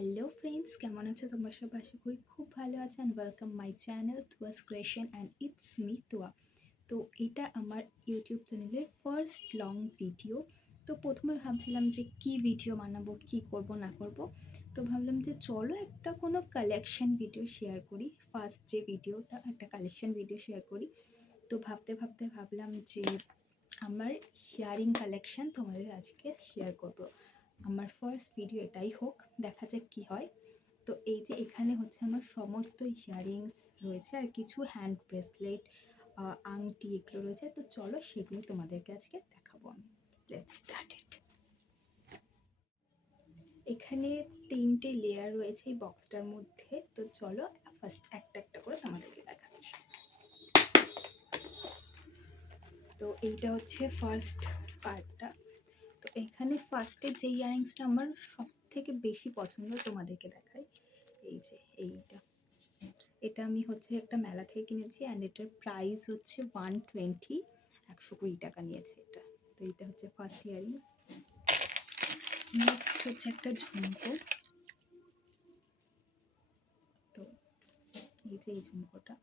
Hello friends, কেমন আছো তোমরা সব? আশা করি খুব ভালো আছো and welcome my channel Tuya's creation and it's me Tuya. তো এটা আমার ইউটিউব চ্যানেলের ফার্স্ট লং ভিডিও। তো প্রথমে ভাবছিলাম যে কি ভিডিও বানাবো, কি করব না করব। তো ভাবলাম যে চলো একটা কোনো কালেকশন ভিডিও শেয়ার করি। ফার্স্ট যে ভিডিওটা একটা কালেকশন ভিডিও শেয়ার করি। তো ভাবতে ভাবতে ভাবলাম যে আমার ইয়ারিং কালেকশন তোমাদের আজকে শেয়ার করব। আমার ফার্স্ট ভিডিও এটাই হোক, দেখা যাক কী হয়। তো এই যে এখানে হচ্ছে আমার সমস্ত ইয়ারিংস রয়েছে আর কিছু হ্যান্ড ব্রেসলেট, আংটি এগুলো রয়েছে। তো চলো সেগুলো তোমাদেরকে আজকে দেখাবো আমি। Let's start it. এখানে 3টে লেয়ার রয়েছে এই বক্সটার মধ্যে। তো চলো ফার্স্ট একটা একটা করে তোমাদেরকে দেখাচ্ছি। তো এইটা হচ্ছে ফার্স্ট পার্টটা। তো এখানে ফার্স্টে যে ইয়ারিংসটা আমার সব থেকে বেশি পছন্দ তোমাদেরকে দেখাই। এই যে এটা আমি হচ্ছে একটা মেলা থেকে কিনেছি অ্যান্ড এটার প্রাইস হচ্ছে 120, 120 টাকা নিয়েছে এটা। তো এটা হচ্ছে ফার্স্ট ইয়ারিংস। নেক্সট হচ্ছে একটা ঝুমকো। তো এই যে এই ঝুমকোটা,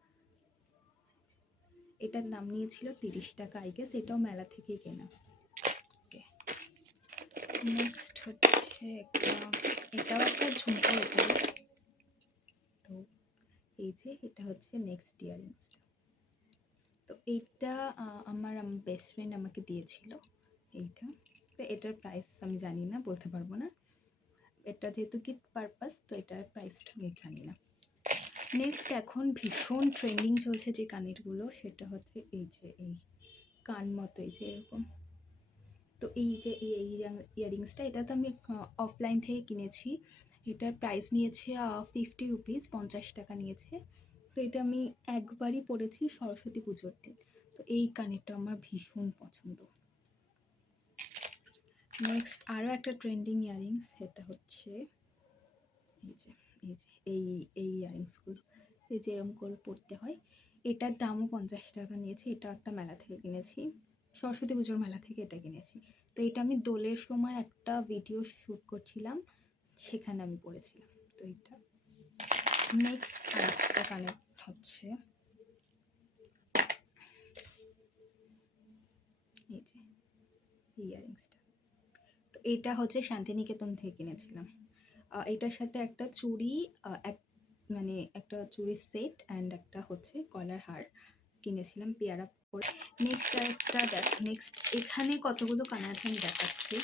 এটার দাম নিয়েছিল 30 টাকা আই গেস, এটাও মেলা থেকেই কেনা। ওকে, নেক্সট হচ্ছে এটাও একটা ঝুমকো উপরে। তো এই যে এটা হচ্ছে নেক্সট ইয়ারিংসটা। তো এইটা আমার বেস্ট ফ্রেন্ড আমাকে দিয়েছিল এইটা। তো এটার প্রাইস আমি জানি না, বলতে পারবো না। এটা যেহেতু গিফট পারপাস, তো এটার প্রাইসটা আমি জানি না। নেক্সট এখন ভীষণ ট্রেন্ডিং চলছে যে কানেরগুলো, সেটা হচ্ছে এই যে এই কান মতো এই যে এরকম। তো এই যে এই ইয়ারিংসটা, এটা তো আমি অফলাইন থেকে কিনেছি। এটার প্রাইস নিয়েছে 50 রুপিস, 50 টাকা নিয়েছে। তো এটা আমি একবারই পরেছি সরস্বতী পুজোর দিন। তো এই কানেরটা আমার ভীষণ পছন্দ। নেক্সট আরও একটা ট্রেন্ডিং ইয়ারিংস, সেটা হচ্ছে এই যে এই ইয়ারিংসগুলো, এই যে এরকম করে পরতে হয়। এটার দামও 50 টাকা নিয়েছে। এটা একটা মেলা থেকে কিনেছি, সরস্বতী পুজোর মেলা থেকে এটা কিনেছি। তো এটা আমি দোলের সময় একটা ভিডিও শ্যুট করছিলাম, সেখানে আমি পরেছিলাম। তো এটা নেক্সট আরেকটা কানেক্ট হচ্ছে এই যে এই ইয়ারিংসটা। তো এটা হচ্ছে শান্তিনিকেতন থেকে কিনেছিলাম। এটার সাথে একটা চুড়ি, এক মানে একটা চুড়ির সেট অ্যান্ড একটা হচ্ছে গলার হার কিনেছিলাম পেয়ার আপ করে। নেক্সট আরেকটা নেক্সট এখানে কতগুলো কানের আছে আমি দেখাচ্ছি।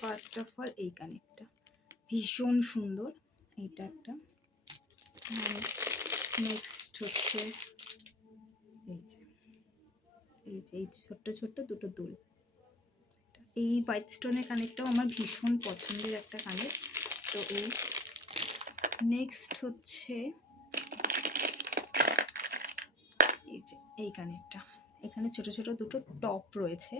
ফার্স্ট অফ অল এই কানেরটা ভীষণ সুন্দর, এইটা একটা। নেক্সট হচ্ছে এই ছোট্ট ছোট্ট দুটো দুল। এই হোয়াইট স্টোনের কানেরটাও আমার ভীষণ পছন্দের একটা কানের। তো এই নেক্সট হচ্ছে এই যে এই কানেরটা, এখানে ছোট ছোট দুটো টপ রয়েছে।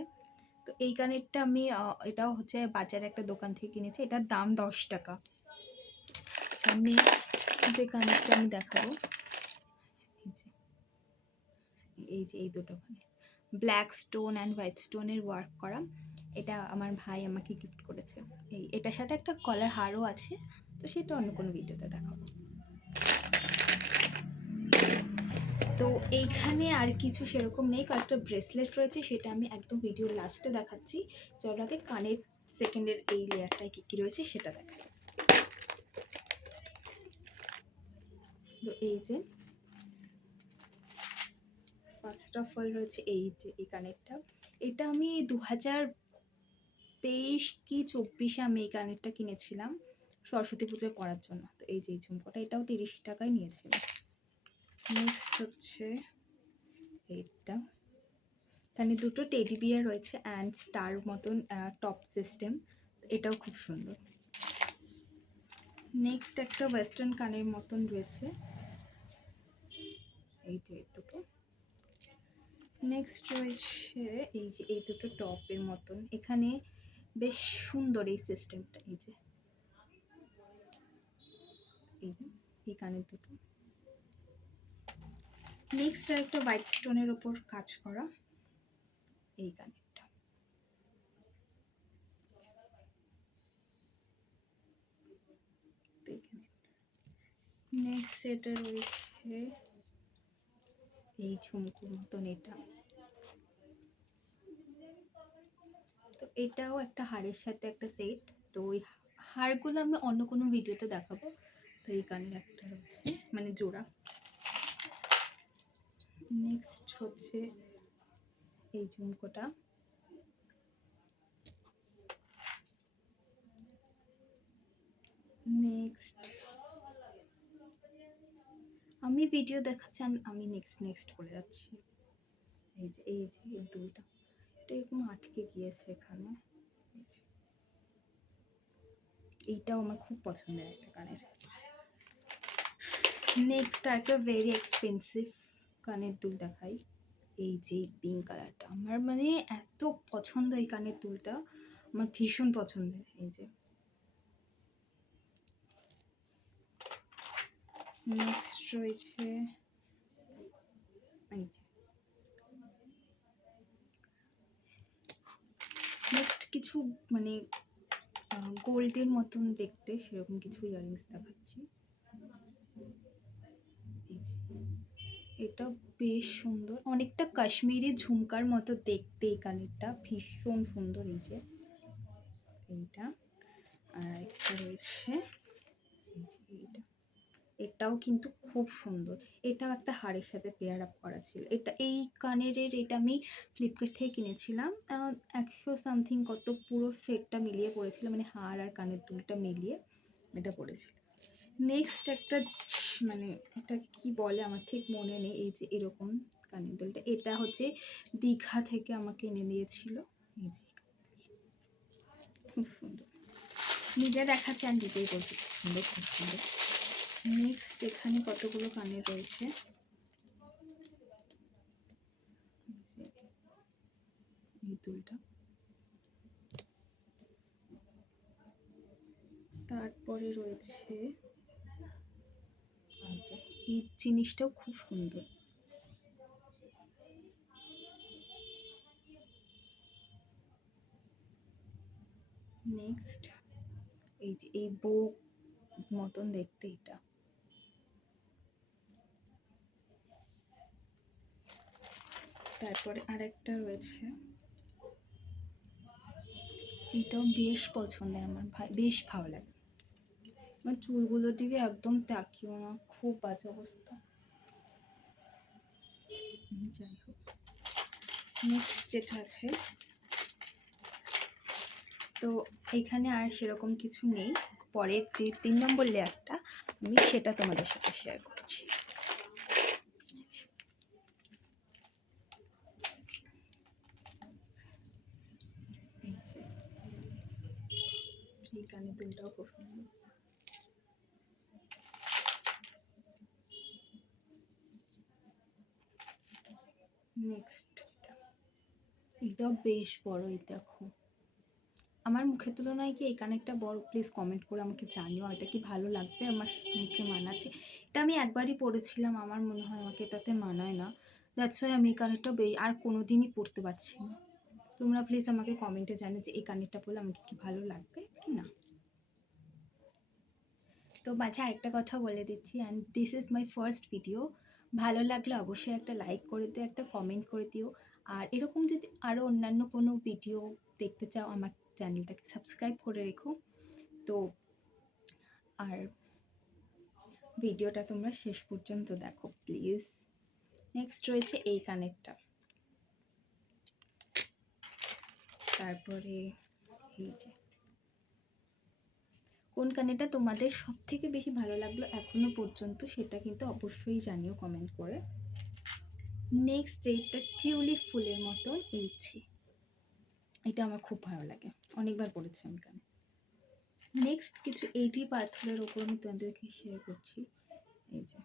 তো এই কানেরটা আমি এটাও হচ্ছে বাজারে একটা দোকান থেকে কিনেছি, এটার দাম 10 টাকা। আচ্ছা, নেক্সট যে কানেরটা আমি দেখাবো, এই যে এই দুটো কানের ব্ল্যাক স্টোন অ্যান্ড হোয়াইট স্টোনের ওয়ার্ক করা। এটা আমার ভাই আমাকে গিফট করেছে। এটার সাথে একটা কলার হারও আছে, তো সেটা অন্য কোনো ভিডিওতে দেখাবো। তো এইখানে আর কিছু সেরকম নেই, কয়েকটা ব্রেসলেট রয়েছে, সেটা আমি একদম ভিডিওর লাস্টে দেখাচ্ছি। চলো আগে কানের সেকেন্ডের এই লেয়ারটায় কী কী রয়েছে সেটা দেখাই। তো এই যে ফার্স্ট অফ অল রয়েছে এই যে এই কানেরটা। এটা আমি 2023 কি 24-এ আমি এই কানেরটা কিনেছিলাম সরস্বতী পুজোয় পরার জন্য। তো এই যে এই ঝুমকোটা, এটাও 30 টাকায় নিয়েছিল। নেক্সট হচ্ছে এইটা, এখানে দুটো টেডি বিয়ার রয়েছে অ্যান্ড স্টার মতন টপ সিস্টেম, এটাও খুব সুন্দর। নেক্সট একটা ওয়েস্টার্ন কানের মতন রয়েছে, এই যে দুটো। নেক্সট রয়েছে এই যে এই দুটো টপের মতন, এখানে বেশ সুন্দর এই সিস্টেমটা। এই যে এই কানের দুটো। নেক্সট একটা হোয়াইট স্টোনের ওপর কাজ করা এই কানেরটা। নেক্সট এটা রয়েছে এই ঝুমকুর মতন এটা। তো এটাও একটা হারের সাথে একটা সেট। তো ওই হারগুলো আমি অন্য কোনো ভিডিওতে দেখাবো। তো এই কানের একটা রয়েছে মানে জোড়া। নেক্সট হচ্ছে এই ঝুমকোটা। নেক্সট আমি ভিডিও দেখাচ্ছেন, আমি নেক্সট করে যাচ্ছি। এই যে এই দুলটা, এটা এরকম আটকে গিয়েছে এখানে। এইটাও আমার খুব পছন্দের একটা কানের। নেক্সট একটা ভেরি এক্সপেন্সিভ কানের দুল দেখাই। এই যে পিঙ্ক কালারটা, আমার মানে এত পছন্দ এই কানের দুলটা, আমার ভীষণ পছন্দের। এই যে নেক্সট রয়েছে এই যে নেক্সট কিছু মানে গোল্ডের মতন দেখতে সেরকম কিছু ইয়াররিংস দেখাচ্ছি। এটা বেশ সুন্দর, অনেকটা কাশ্মীরি ঝুমকার মতো দেখতে এই কানেরটা, ভীষণ সুন্দর। এই যে এইটা, আর একটা রয়েছে এই যে এইটা, এটাও কিন্তু খুব সুন্দর। এটাও একটা হারের সাথে পেয়ার আপ করা ছিল। এটা এই কানের এটা আমি ফ্লিপকার্ট থেকে কিনেছিলাম, 100 সামথিং কত, পুরো সেটটা মিলিয়ে পড়েছিল, মানে হার আর কানের দুলটা মিলিয়ে এটা পড়েছিল। নেক্সট একটা মানে এটাকে কি বলে আমার ঠিক মনে নেই, এই যে এরকম কানের দুলটা, এটা হচ্ছে দীঘা থেকে আমাকে এনে দিয়েছিল। এই যে খুব সুন্দর, নিজে দেখাচ্ছে আর নিজেই বলছি সুন্দর, খুব সুন্দর। নেক্সট এখানে কতগুলো কানের রয়েছে, এই দুলটা, তারপরে রয়েছে এই জিনিসটাও খুব সুন্দর। নেক্সট এই যে এই বো মতন দেখতে এটা, তারপরে আরেকটা রয়েছে, এটাও বেশ পছন্দের আমার, বেশ ভালো লাগে। আমার চুলগুলোর দিকে একদম তাকিও না, খুব বাজে অবস্থা। যাই হোক, নেক্সট যেটা আছে, তো এখানে আর সেরকম কিছু নেই। পরের যে 3 নম্বর লেয়ারটা আমি সেটা তোমাদের সাথে শেয়ার করছি। এই কানের দুলটাও খুব সুন্দর। নেক্সট এটাও বেশ বড়, এই দেখো, আমার মুখের তুলনায় কি এই কানেরটা বড়? প্লিজ কমেন্ট করে আমাকে জানিও, এটা কি ভালো লাগবে, আমার মুখে মানাচ্ছে? এটা আমি একবারই পরেছিলাম, আমার মনে হয় আমাকে এটাতে মানায় না, দ্যাটস ওয়াই আমি এই কানেরটা আর কোনো দিনই পরতে পারছি না। তোমরা প্লিজ আমাকে কমেন্টে জানিও যে এই কানেরটা পরলে আমাকে কি ভালো লাগবে কি না। তো মাঝে আরেকটা কথা বলে দিচ্ছি, and this is my first video. ভালো লাগলে অবশ্যই একটা লাইক করে দিও, একটা কমেন্ট করে দিও, আর এরকম যদি আরও অন্যান্য কোনো ভিডিও দেখতে চাও আমার চ্যানেলটাকে সাবস্ক্রাইব করে রেখো। তো আর ভিডিওটা তোমরা শেষ পর্যন্ত দেখো প্লিজ। নেক্সট রয়েছে এই কানেরটা, তারপরে এই যে, কোন কানেরটা তোমাদের সব থেকে বেশি ভালো লাগলো এখনো পর্যন্ত সেটা কিন্তু অবশ্যই জানিও কমেন্ট করে। নেক্সট যেটা টিউলিপ ফুলের মতন, এই যে এটা আমার খুব ভালো লাগে, অনেকবার পড়েছি আমি কানে। নেক্সট কিছু এইটি পাথরের ওপর আমি তোমাদেরকে শেয়ার করছি। এই যে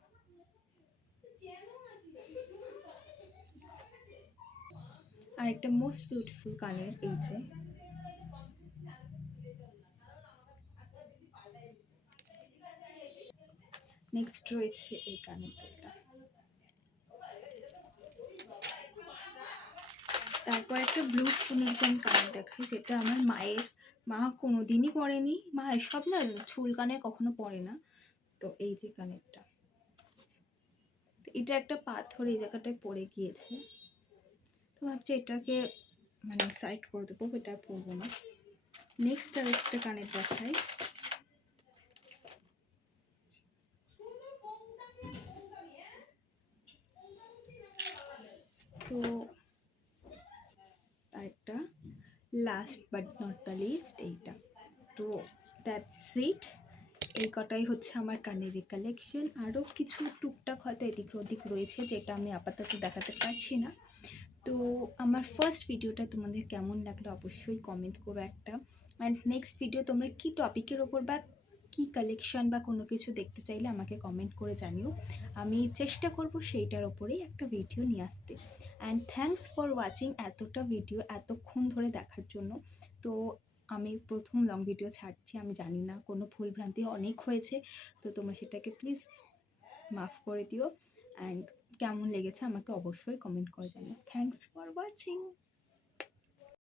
আর একটা মোস্ট বিউটিফুল কানের, এই যে নেক্সট রয়েছে এই কানের দুলটা। তারপর একটা ব্লু স্পুনের কানের দেখাই, যেটা আমার মায়ের, মা কোনোদিনই পরেনি, মা এসব না চুল কানের কখনো পরে না, তো এই যে কানেরটা, তো এটা একটা পাথর এই জায়গাটায় পড়ে গিয়েছে, তো ভাবছি এটাকে মানে সাইড করে দেবো, এটা আর পরবো না। নেক্সট আর একটা কানের দেখাই। তো আরেকটা last but not the least এইটা। তো দ্যাটস ইট, এই কটাই হচ্ছে আমার কানেরই কালেকশন। আরও কিছু টুকটাক হয়তো এদিক ওদিক রয়েছে যেটা আমি আপাতত দেখাতে পারছি না। তো আমার ফার্স্ট ভিডিওটা তোমাদের কেমন লাগলো অবশ্যই কমেন্ট করো একটা। অ্যান্ড নেক্সট ভিডিও তোমরা কী টপিকের ওপর বা কী কালেকশন বা কোনো কিছু দেখতে চাইলে আমাকে কমেন্ট করে জানিও, আমি চেষ্টা করব সেইটার ওপরেই একটা ভিডিও নিয়ে আসতে। অ্যান্ড থ্যাঙ্কস ফর ওয়াচিং এতটা ভিডিও এতক্ষণ ধরে দেখার জন্য। তো আমি প্রথম লং ভিডিও ছাড়ছি, আমি জানি না কোনো ভুলভ্রান্তি অনেক হয়েছে, তো তোমরা সেটাকে প্লিজ মাফ করে দিও। অ্যান্ড কেমন লেগেছে আমাকে অবশ্যই কমেন্ট করে জানিও। Thanks for watching.